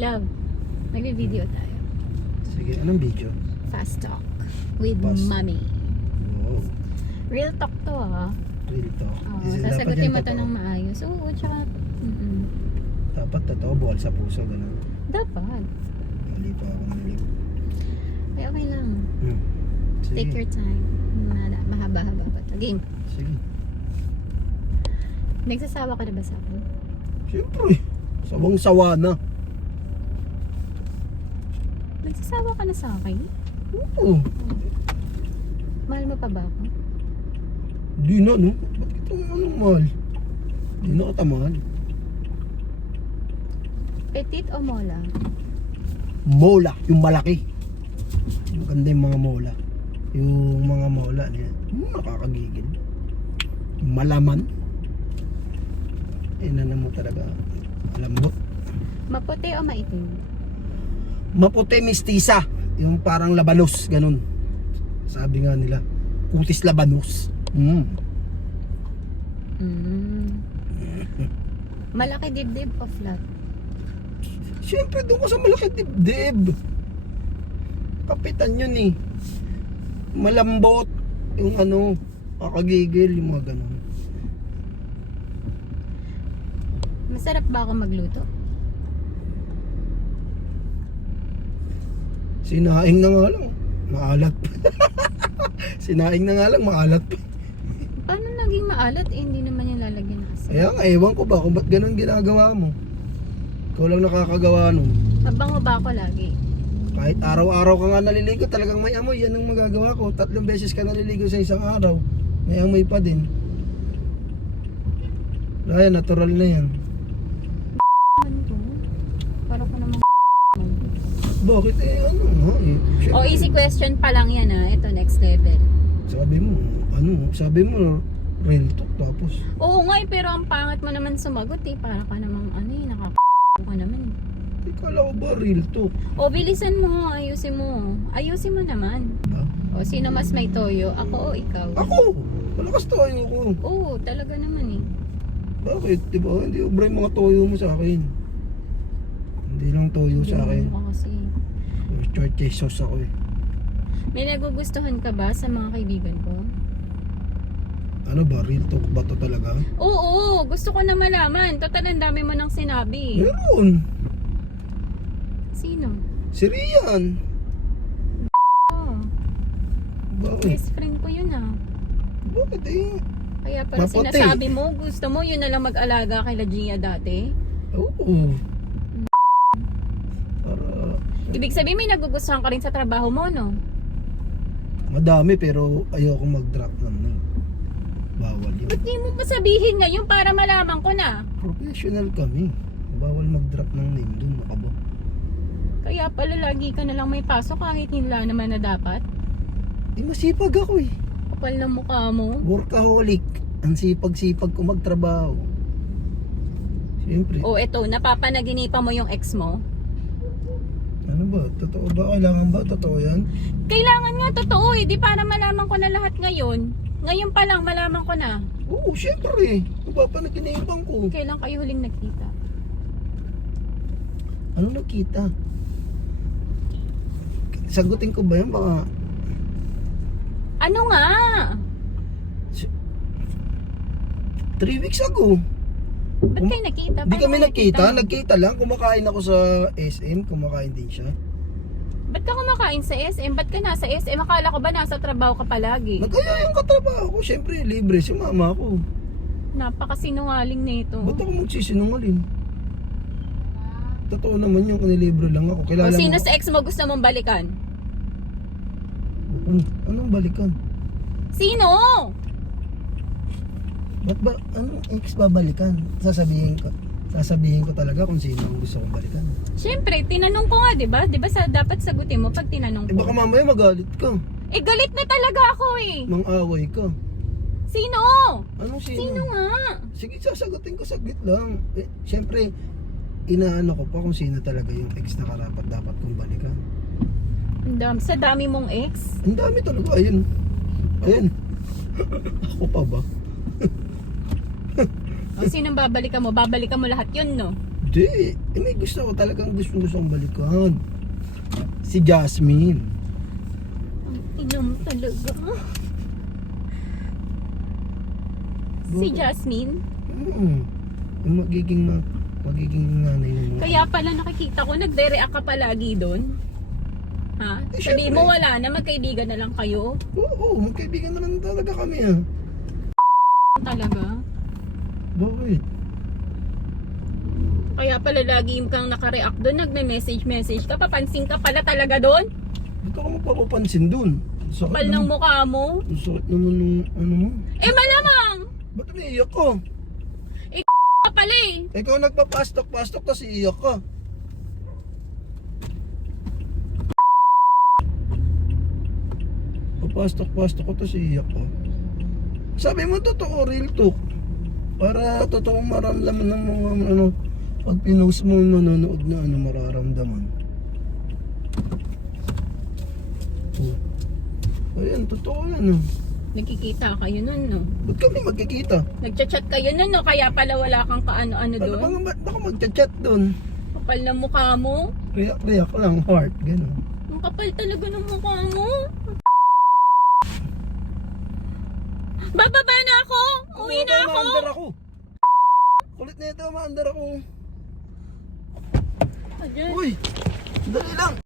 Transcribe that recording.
Love, nagbi-video tayo. Sige, anong video? Fast talk with Fast. mommy. Wow, Real talk to real talk. Oo, Is it dapat sasagutin yan mo to totoo? ng maayos. Oo, tsaka, Dapat totoo, bukal sa puso, gano'n. dapat. Mali pa ako nalip. Ay, okay lang. Sige. Take your time. Mahaba-haba pa to. Game. Sige. Nagsasawa ka na ba sa akin? Siyempre, sawang-sawa na. Nagsasawa ka na sa akin? Oo. Mahal mo pa ba ako? Di na, no? Ba't kita anong mahal? Di na kita mahal. Petit o mola? Mola, yung malaki. Maganda yung mga mola. Yung mga mola niya. Nakakagigil. Malaman. Inana mo talaga. Malambot. Maputi o maitim? Maputi mistisa. Yung parang labanos, ganun. Sabi nga nila, kutis labanos. Malaki dibdib o flat? Siyempre doon ko sa malaki dibdib. Kapitan yun eh. Malambot. Yung ano, kakagigil, yung mga ganun. Masarap ba ako magluto? Sinaing na nga lang, maalat pa. Sinaing na nga lang, maalat pa. Paano naging maalat? Eh, hindi naman yung lalagyan ng asin. Kaya nga, ewan ko ba kung ba't ganun ginagawa mo. Ikaw lang nakakagawa nun. Mabango ba ako lagi? Kahit araw-araw ka nga naliligo, talagang may amoy. Yan ang magagawa ko. 3 beses ka naliligo sa isang araw. May amoy pa din. Kaya natural na yan. Ano to? Para ko naman Bakit ano nga eh. Siyempre, Oh, easy question pa lang yan Ito, next level. sabi mo, real talk tapos. Oo nga pero ang pangit mo naman sumagot Para ka namang ka naman Kala ko ba real talk? O, bilisan mo, ayusin mo. Ayusin mo naman. Ba? O, sino mas may toyo? Ako o ikaw? Ako! Malakas tayo ko. Oo, talaga naman Bakit? Diba? Hindi ubra yung mga toyo mo sa akin. Hindi lang toyo sa akin. Ako kasi. Short case sauce ako eh. May nagugustuhan ka ba sa mga kaibigan ko? Ano ba? Real talk ba to talaga? Oo, gusto ko na malaman. Total, ang dami mo nang sinabi. Meron! Sino? Si Rian! Oh, Bakit? best friend ko yun Bakit eh? Kaya pala Maputi. sinasabi mo, gusto mo yun na lang mag-alaga kay La Gia dati? Oo. Para Ibig sabihin may nagugustuhan ka rin sa trabaho mo, no? madami pero ayoko mag-drop ng name. Bawal yun. Ba't di mo pa sabihin ngayon para malaman ko na? Professional kami. Bawal mag-drop ng name dun, makaba. Kaya pala lagi ka na lang may pasok kahit hindi naman na dapat? Di masipag ako eh. Kapal ng mukha mo. Workaholic. Ang sipag-sipag ko magtrabaho. Siyempre. O eto, napapanaginipan mo yung ex mo? Ano ba? Totoo ba? Kailangan ba? Totoo yan? Kailangan nga totoo Di para malaman ko na lahat ngayon. Ngayon pa lang malaman ko na. Oo, siyempre. Napapanaginipan ko. Kailan kayo huling nagkita? Ano nakita? Sagutin ko ba yan? Baka... Ano nga? 3 weeks ago. Ba't kayo nakita? Di Paano kami kayo nagkita. Nagkita lang. Kumakain ako sa SM. Kumakain din siya. Ba't ka kumakain sa SM? Ba't ka nasa SM? Akala ko ba nasa trabaho ka palagi? Nagkaya yung katrabaho ko. Siyempre, libre si mama ko. Napakasinungaling nito. Ba't ako magsisinungaling? Totoo naman yung kanilibre lang ako. O Kilala sino mo. sa ex mo gusto mong balikan? Anong balikan? Sino? Ba't ba? Anong ex babalikan? Sasabihin ko talaga kung sino ang gusto kong balikan. Siyempre, tinanong ko nga, di ba? Di ba dapat sagutin mo pag tinanong Eh baka ko? mamaya magalit ka. Eh, galit na talaga ako Mang-away ka. Sino? Anong sino? Sino nga? Sige, sasagutin ko saglit lang. Eh, siyempre, inaano ko pa kung sino talaga yung ex na karapat dapat kong balikan. Sa dami mong ex? Ang dami talaga. Ayun. Ayun. Ako pa ba? O, sinong babalikan mo? Babalikan mo lahat yun, no? Hindi. May gusto ko talagang gusto kong balikan. Si Jasmine. Ang ina mo talaga. Si Jasmine? Yung magiging nanay mo. Kaya pala nakikita ko, nagde-react ka palagi doon. Ha? Eh, Sabi syempre. mo wala na, magkaibigan na lang kayo. Oo, magkaibigan na lang talaga kami ah. Talaga. Bakit? Kaya pala lagi kang nakareact doon, nagme-message ka, papansin ka pala talaga doon. Ba't ako mapapapansin dun? Sakit Kapal ng mukha mo. Ang sakit naman nung ano mo. Eh malamang! Ba't umiiyak ka? Ka pala eh. Ikaw nagpapastok-pastok tas iiyak ka. Papastok-pastok ko tas iiyak ka. Sabi mo totoo, real talk. Para totoong maramdaman ng mga ano, pag pinost mo yung nanonood na ano, mararamdaman. Oh. Ayan, totoo yan oh. Nagkikita kayo nun, no? Ba't kami magkikita? Nagchat-chat kayo nun, no? Kaya pala wala kang kaano-ano Ano doon. bang ba't ako magchat-chat doon? Kapal ng mukha mo. React lang, heart, gano'n. Ang kapal talaga ng mukha mo. Bababa na ako! Uwi na ako! Maandar ako! Kulit na ito, maandar ako. Ayan. Uy! Dali lang!